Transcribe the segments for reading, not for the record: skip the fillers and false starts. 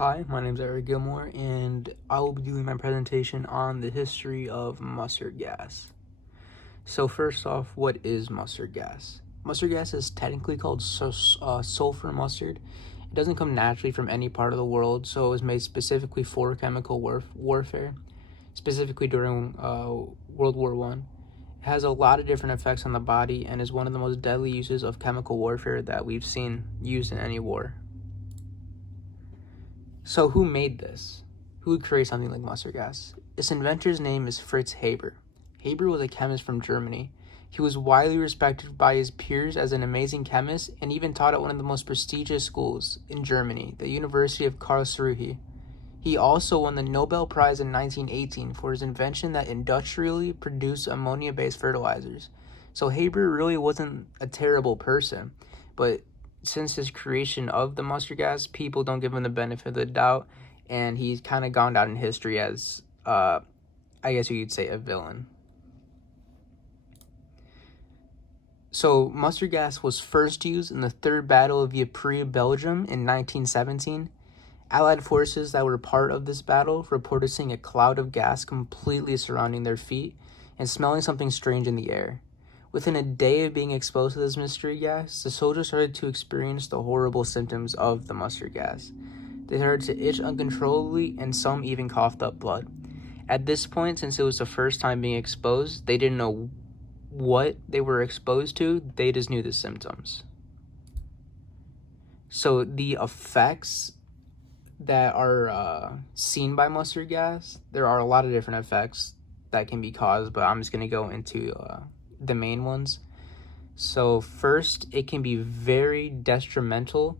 Hi, my name is Gilmore, and I will be doing my presentation on the history of mustard gas. So first off, what is mustard gas? Mustard gas is technically called sulfur mustard. It doesn't come naturally from any part of the world, so it was made specifically for chemical warfare, specifically during World War One. It has a lot of different effects on the body and is one of the most deadly uses of chemical warfare that we've seen used in any war. So who made this? Who would create something like mustard gas? Its inventor's name is Fritz Haber. Haber was a chemist from Germany. He was widely respected by his peers as an amazing chemist and even taught at one of the most prestigious schools in Germany, the University of Karlsruhe. He also won the Nobel Prize in 1918 for his invention that industrially produced ammonia-based fertilizers. So Haber really wasn't a terrible person, but since his creation of the mustard gas, people don't give him the benefit of the doubt, and he's kind of gone down in history as, I guess you could say, a villain. So mustard gas was first used in the Third Battle of Ypres, Belgium in 1917. Allied forces that were part of this battle reported seeing a cloud of gas completely surrounding their feet and smelling something strange in the air. Within a day of being exposed to this mystery gas, the soldiers started to experience the horrible symptoms of the mustard gas. They started to itch uncontrollably, and some even coughed up blood. At this point, since it was the first time being exposed, they didn't know what they were exposed to, they just knew the symptoms. So the effects that are seen by mustard gas, there are a lot of different effects that can be caused, but I'm just going to go into the main ones. So first, it can be very detrimental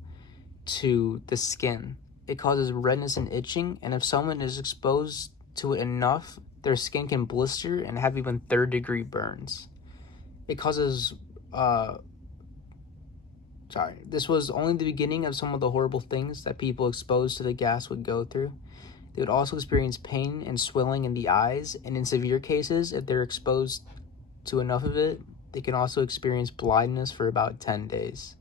to the skin. It causes redness and itching, and if someone is exposed to it enough, their skin can blister and have even third-degree burns. It causes this was only the beginning of some of the horrible things that people exposed to the gas would go through. They would also experience pain and swelling in the eyes, and in severe cases, if they're exposed to enough of it, they can also experience blindness for about 10 days.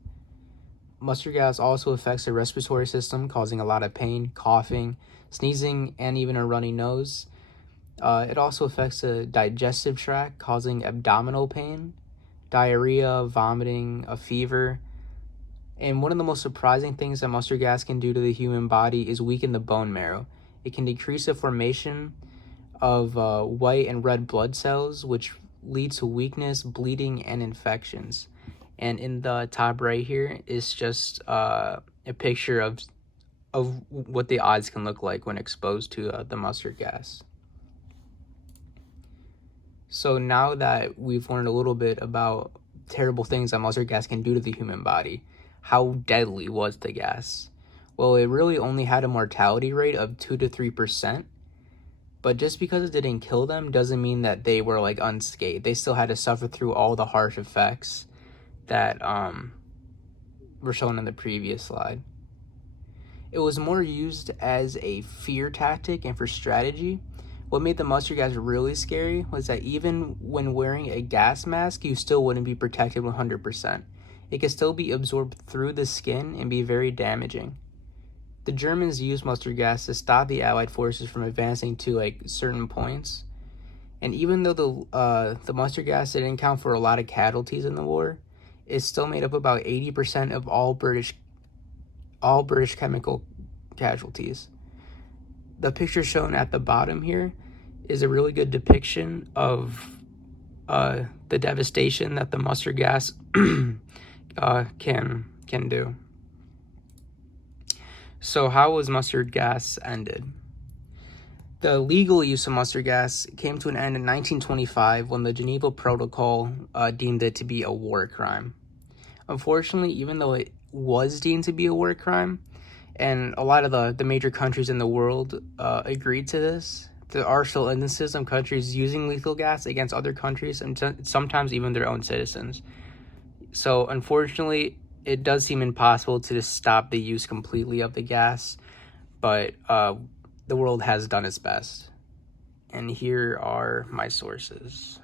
Mustard gas also affects the respiratory system, causing a lot of pain, coughing, sneezing, and even a runny nose. It also affects the digestive tract, causing abdominal pain, diarrhea, vomiting, a fever. And one of the most surprising things that mustard gas can do to the human body is weaken the bone marrow. It can decrease the formation of white and red blood cells, which lead to weakness, bleeding, and infections. And in the top right here is just a picture of what the odds can look like when exposed to the mustard gas. So now that we've learned a little bit about terrible things that mustard gas can do to the human body, how deadly was the gas? Well, it really only had a mortality rate of 2 to 3%, but just because it didn't kill them doesn't mean that they were like unscathed. They still had to suffer through all the harsh effects that were shown in the previous slide. It was more used as a fear tactic and for strategy. What made the mustard gas really scary was that even when wearing a gas mask, you still wouldn't be protected 100%. It could still be absorbed through the skin and be very damaging. The Germans used mustard gas to stop the Allied forces from advancing to like certain points. And even though the mustard gas didn't count for a lot of casualties in the war, it still made up about 80% of all British chemical casualties. The picture shown at the bottom here is a really good depiction of the devastation that the mustard gas can do. So how was mustard gas ended? The legal use of mustard gas came to an end in 1925 when the Geneva Protocol deemed it to be a war crime. Unfortunately, even though it was deemed to be a war crime, and a lot of the major countries in the world agreed to this, there are still instances of countries using lethal gas against other countries and sometimes even their own citizens. So unfortunately, it does seem impossible to just stop the use completely of the gas, but the world has done its best. And here are my sources.